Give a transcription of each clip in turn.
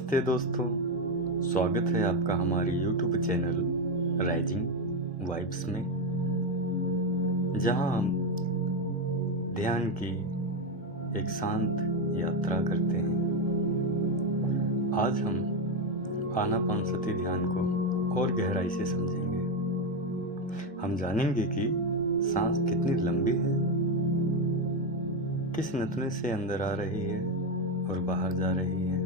नमस्ते दोस्तों, स्वागत है आपका हमारे YouTube चैनल राइजिंग वाइब्स में, जहां हम ध्यान की एक शांत यात्रा करते हैं। आज हम आनापानसती ध्यान को और गहराई से समझेंगे। हम जानेंगे कि सांस कितनी लंबी है, किस नथुने से अंदर आ रही है और बाहर जा रही है,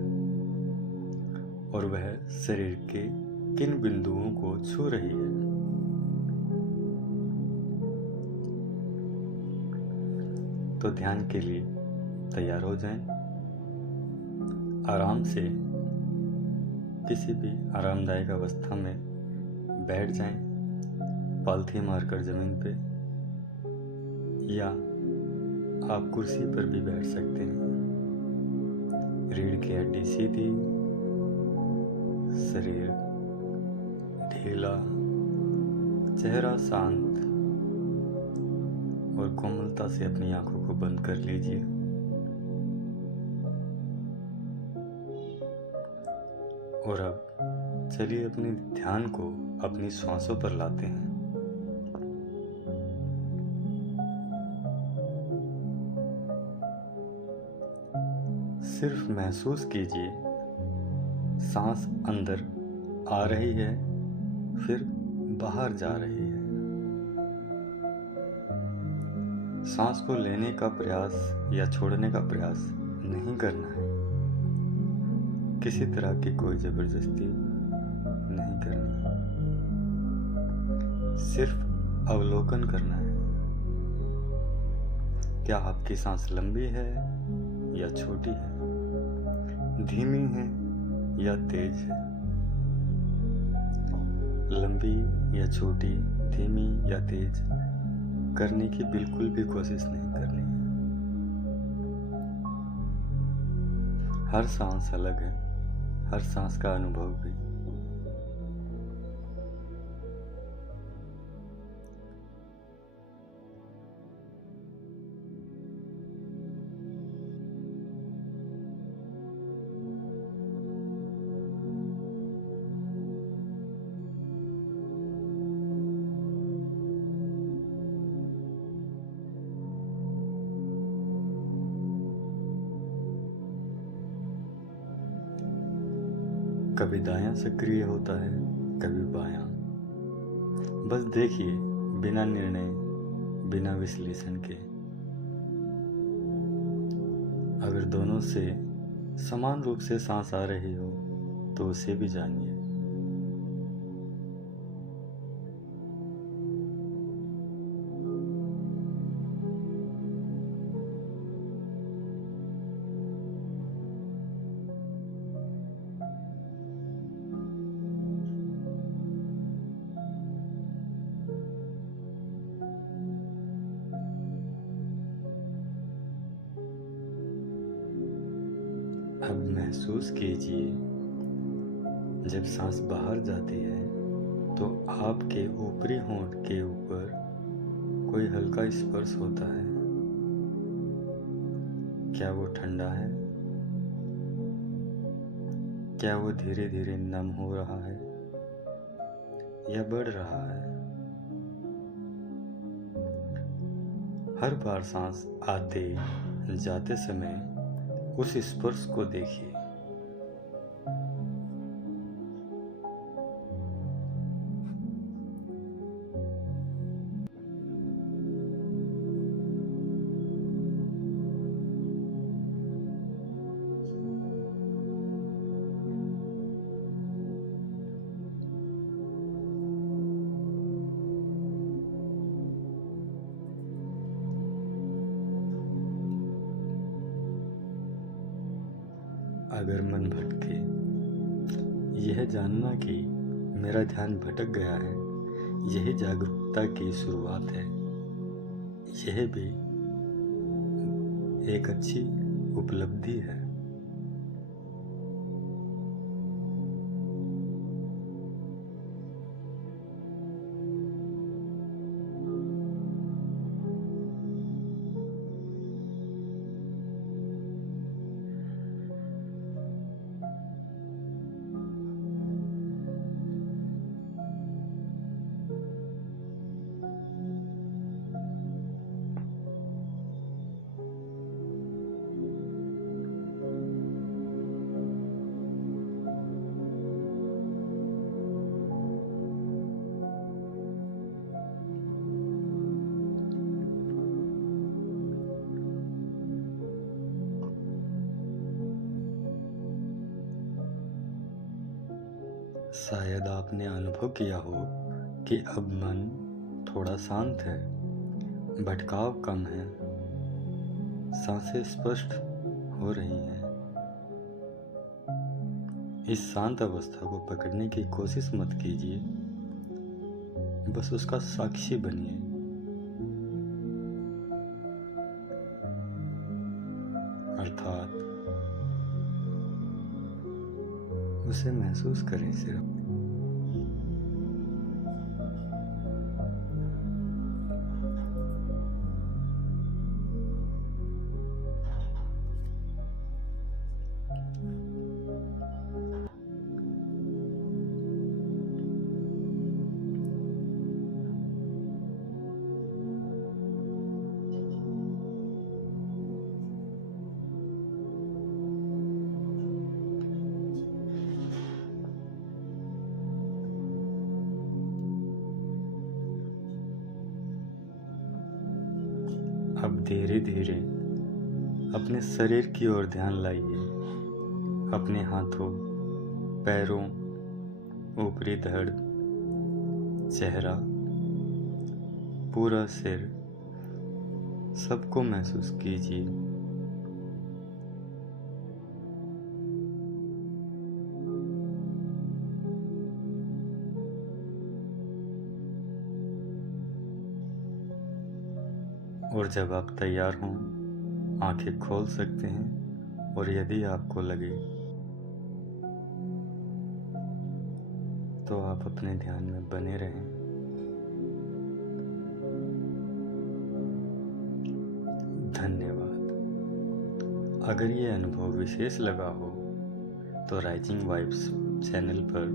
और वह शरीर के किन बिंदुओं को छू रही है। तो ध्यान के लिए तैयार हो जाएं। आराम से किसी भी आरामदायक अवस्था में बैठ जाएं, पालथी मारकर जमीन पे, या आप कुर्सी पर भी बैठ सकते हैं। रीढ़ की हड्डी सीधी, शरीर ढीला, चेहरा शांत, और कोमलता से अपनी आंखों को बंद कर लीजिए। और अब चलिए अपने ध्यान को अपनी श्वासों पर लाते हैं। सिर्फ महसूस कीजिए, सांस अंदर आ रही है, फिर बाहर जा रही है। सांस को लेने का प्रयास या छोड़ने का प्रयास नहीं करना है। किसी तरह की कोई जबरदस्ती नहीं करनी है। सिर्फ अवलोकन करना है। क्या आपकी सांस लंबी है या छोटी है, धीमी है या तेज है। लंबी या छोटी, धीमी या तेज करने की बिल्कुल भी कोशिश नहीं करनी है। हर सांस अलग है, हर सांस का अनुभव भी। कभी दायां सक्रिय होता है, कभी बायां। बस देखिए, बिना निर्णय, बिना विश्लेषण के। अगर दोनों से समान रूप से सांस आ रही हो तो उसे भी जानिए। अब महसूस कीजिए, जब सांस बाहर जाती है तो आपके ऊपरी होंठ के ऊपर कोई हल्का स्पर्श होता है। क्या वो ठंडा है? क्या वो धीरे धीरे नम हो रहा है या बढ़ रहा है? हर बार सांस आते जाते समय उस स्पर्श को देखिए। अगर मन भटके, यह जानना कि मेरा ध्यान भटक गया है, यही जागरूकता की शुरुआत है। यह भी एक अच्छी उपलब्धि है। शायद आपने अनुभव किया हो कि अब मन थोड़ा शांत है, भटकाव कम है, सांसें स्पष्ट हो रही हैं। इस शांत अवस्था को पकड़ने की कोशिश मत कीजिए, बस उसका साक्षी बनिए। अर्थात उसे महसूस करें सिर्फ। अब धीरे धीरे अपने शरीर की ओर ध्यान लाइए। अपने हाथों, पैरों, ऊपरी धड़, चेहरा, पूरा सिर, सबको महसूस कीजिए। और जब आप तैयार हों, आंखें खोल सकते हैं। और यदि आपको लगे तो आप अपने ध्यान में बने रहें। धन्यवाद। अगर ये अनुभव विशेष लगा हो तो राइजिंग वाइब्स चैनल पर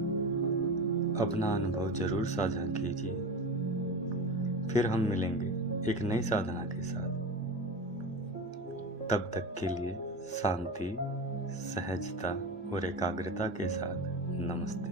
अपना अनुभव जरूर साझा कीजिए। फिर हम मिलेंगे एक नई साधना के साथ। तब तक के लिए शांति, सहजता और एकाग्रता के साथ नमस्ते।